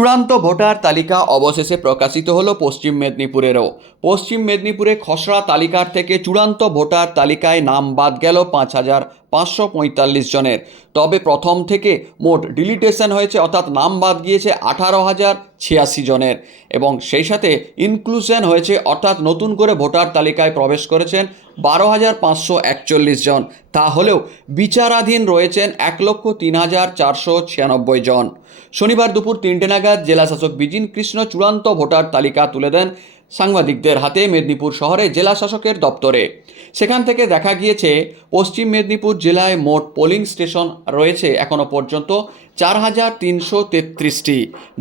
চূড়ান্ত ভোটার তালিকা অবশেষে প্রকাশিত হলো পশ্চিম মেদিনীপুরেরও। পশ্চিম মেদিনীপুরে খসড়া তালিকার থেকে চূড়ান্ত ভোটার তালিকায় নাম বাদ গেল 5,545 জনের। তবে প্রথম থেকে মোট ডিলিটেশন হয়েছে, অর্থাৎ নাম বাদ গিয়েছে 18,086 জনের, এবং সেই সাথে ইনক্লুশন হয়েছে, অর্থাৎ নতুন করে ভোটার তালিকায় প্রবেশ করেছেন 12,541 জন। তাহলেও বিচারাধীন রয়েছেন 1,03,496 জন। শনিবার দুপুর 3টে নাগাদ জেলাশাসক বিজিন কৃষ্ণ চূড়ান্ত ভোটার তালিকা তুলে দেন সাংবাদিকদের হাতে মেদিনীপুর শহরে জেলা শাসকের দপ্তরে। সেখান থেকে দেখা গিয়েছে পশ্চিম মেদিনীপুর জেলায় মোট পোলিং স্টেশন রয়েছে এখনও পর্যন্ত 4,333টি।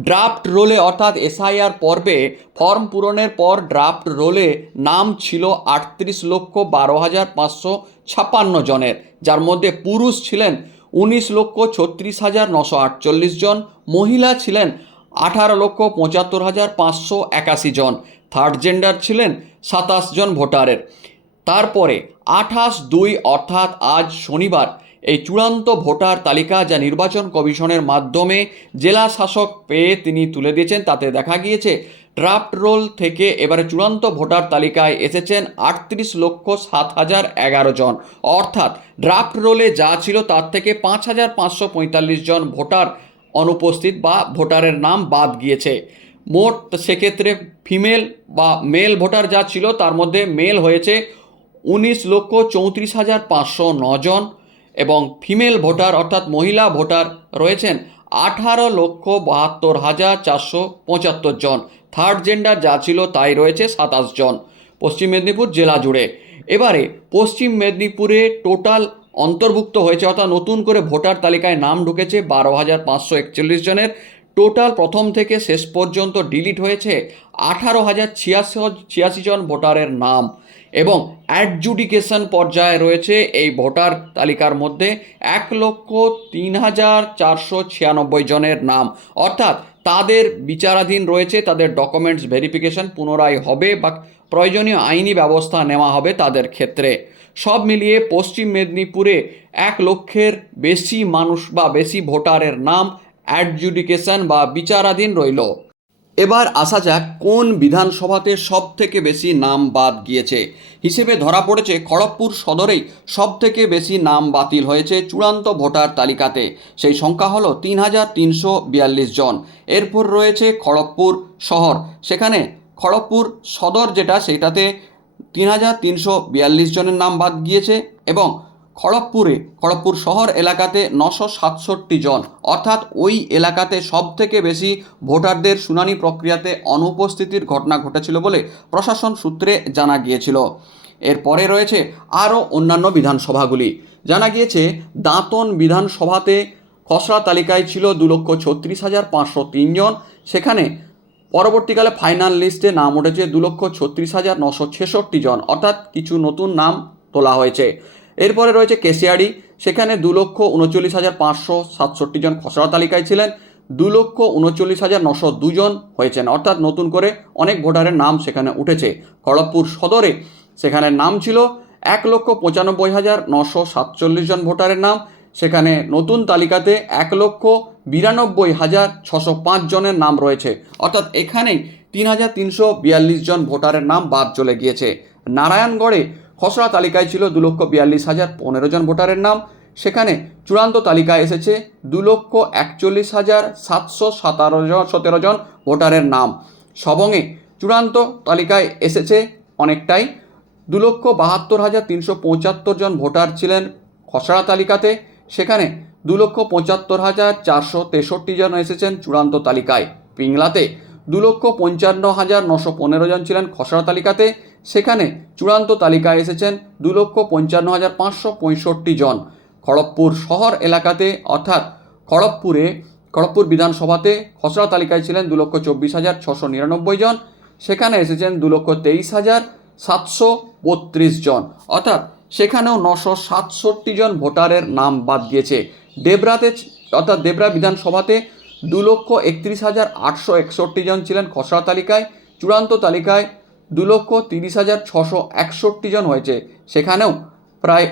ড্রাফট রোলে অর্থাৎ এসআইআর পর্বে ফর্ম পূরণের পর ড্রাফট রোলে নাম ছিল 38,12,556 জনের, যার মধ্যে পুরুষ ছিলেন 19,36,948 জন, মহিলা ছিলেন 18,75,581 জন, থার্ড জেন্ডার ছিলেন 27 জন ভোটারের। তারপরে 28/2 অর্থাৎ আজ শনিবার এই চূড়ান্ত ভোটার তালিকা যা নির্বাচন কমিশনের মাধ্যমে জেলা শাসক পেয়ে তিনি তুলে দিয়েছেন, তাতে দেখা গিয়েছে ড্রাফট রোল থেকে এবারে চূড়ান্ত ভোটার তালিকায় এসেছেন 38,07,011 জন, অর্থাৎ ড্রাফট রোলে যা ছিল তার থেকে 5,545 জন ভোটার অনুপস্থিত বা ভোটারের নাম বাদ গিয়েছে। মোট সেক্ষেত্রে ফিমেল বা মেল ভোটার যা ছিল তার মধ্যে মেল হয়েছে 19,34,509 জন, এবং ফিমেল ভোটার অর্থাৎ মহিলা ভোটার রয়েছেন 18,72,475 জন। থার্ড জেন্ডার যা ছিল তাই রয়েছে 27 জন পশ্চিম মেদিনীপুর জেলা জুড়ে। এবারে পশ্চিম মেদিনীপুরে টোটাল অন্তর্ভুক্ত হয়েছে, অর্থাৎ নতুন করে ভোটার তালিকায় নাম ঢুকেছে 12,541 জনের। টোটাল প্রথম থেকে শেষ পর্যন্ত ডিলিট হয়েছে 18,086 জন ভোটারের নাম, এবং অ্যাডজুডিকেশন পর্যায়ে রয়েছে এই ভোটার তালিকার মধ্যে 1,03,496 জনের নাম, অর্থাৎ তাদের বিচারাধীন রয়েছে, তাদের ডকুমেন্টস ভেরিফিকেশন পুনরায় হবে বা প্রয়োজনীয় আইনি ব্যবস্থা নেওয়া হবে তাদের ক্ষেত্রে। সব মিলিয়ে পশ্চিম মেদিনীপুরে 1 লক্ষের বেশি মানুষ বা বেশি ভোটারের নাম অ্যাডজুডিকেশন বা বিচারাধীন রইল। এবার আসা যাক কোন বিধানসভাতে সব থেকে বেশি নাম বাদ গিয়েছে। হিসেবে ধরা পড়েছে খড়গপুর সদরেই সব থেকে বেশি নাম বাতিল হয়েছে চূড়ান্ত ভোটার তালিকাতে। সেই সংখ্যা হলো 3,342 জন। এরপর রয়েছে খড়গপুর শহর, সেখানে খড়গপুর সদর যেটা সেটাতে 3,342 জনের নাম বাদ গিয়েছে, এবং খড়গপুর শহর এলাকাতে 967 জন, অর্থাৎ ওই এলাকাতে সব থেকে বেশি ভোটারদের শুনানি প্রক্রিয়াতে অনুপস্থিতির ঘটনা ঘটেছিল বলে প্রশাসন সূত্রে জানা গিয়েছিল। এরপরে রয়েছে আরও অন্যান্য বিধানসভাগুলি। জানা গিয়েছে দাঁতন বিধানসভাতে খসড়া তালিকায় ছিল 2,36,503 জন, সেখানে পরবর্তীকালে ফাইনাল লিস্টে নাম উঠেছে 2,36,966 জন, অর্থাৎ কিছু নতুন নাম তোলা হয়েছে। এরপরে রয়েছে কেশিয়াড়ি, সেখানে 2,39,567 জন খসড়া তালিকায় ছিলেন, 2,39,902 জন হয়েছেন, অর্থাৎ নতুন করে অনেক ভোটারের নাম সেখানে উঠেছে। খড়গপুর সদরে সেখানে নাম ছিল 1,95,947 জন ভোটারের নাম, সেখানে নতুন তালিকাতে 1,92,605 জনের নাম রয়েছে, অর্থাৎ এখানেই 3,342 জন ভোটারের নাম বাদ চলে গিয়েছে। নারায়ণগড়ে খসড়া তালিকায় ছিল 2,42,015 জন ভোটারের নাম, সেখানে চূড়ান্ত তালিকায় এসেছে 2,41,717 জন ভোটারের নাম। সবংয়ে চূড়ান্ত তালিকায় এসেছে অনেকটাই, 2,72,375 জন ভোটার ছিলেন খসড়া তালিকাতে, সেখানে 2,75,463 জন এসেছেন চূড়ান্ত তালিকায়। পিংলাতে 2,55,915 জন ছিলেন খসড়া তালিকাতে, সেখানে চূড়ান্ত তালিকায় এসেছেন 2,55,565 জন। খড়গপুর শহর এলাকাতে অর্থাৎ খড়গপুর বিধানসভাতে খসড়া তালিকায় ছিলেন 2,24,699 জন, সেখানে এসেছেন 2,23,732 জন, অর্থাৎ সেখানেও 967 জন ভোটারের নাম বাদ গিয়েছে। দেবরা বিধানসভাতে 2,31,861 জন ছিলেন খসড়া তালিকায়, চূড়ান্ত তালিকায় 2,30,661 জন হয়েছে, সেখানেও প্রায়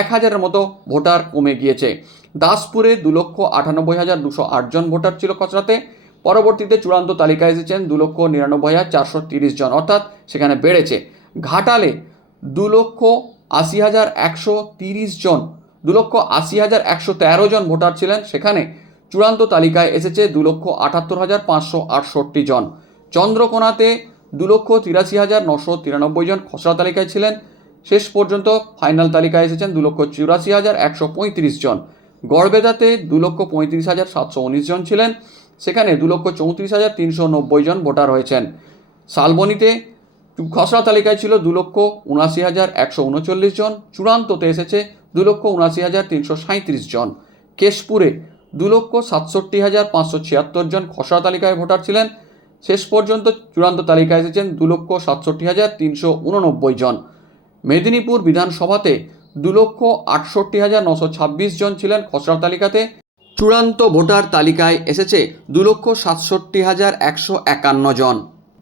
1,000-এর মতো ভোটার কমে গিয়েছে। দাসপুরে 2,98,208 জন ভোটার ছিল খসড়াতে, পরবর্তীতে চূড়ান্ত তালিকায় এসেছেন 2,99,430 জন, অর্থাৎ সেখানে বেড়েছে। ঘাটালে 2,80,130 জন, 2,80,113 জন ভোটার ছিলেন, সেখানে চূড়ান্ত তালিকায় এসেছে 2,78,568 জন। চন্দ্রকোনাতে 2,83,993 জন খসড়া তালিকায় ছিলেন, শেষ পর্যন্ত ফাইনাল তালিকায় এসেছেন 2,84,135 জন। গড়বেতাতে 2,35,719 জন ছিলেন, সেখানে 2,34,390 জন ভোটার হয়েছেন। শালবনীতে খসড়া তালিকায় ছিল 2,79,139 জন, চূড়ান্ততে এসেছে 2,79,337 জন। কেশপুরে 2,67,576 জন খসড়া তালিকায় ভোটার ছিলেন, শেষ পর্যন্ত চূড়ান্ত তালিকায় এসেছেন 2,67,389 জন। মেদিনীপুর বিধানসভাতে 2,68,926 জন ছিলেন খসড়া তালিকাতে, চূড়ান্ত ভোটার তালিকায় এসেছে 2,67,151 জন।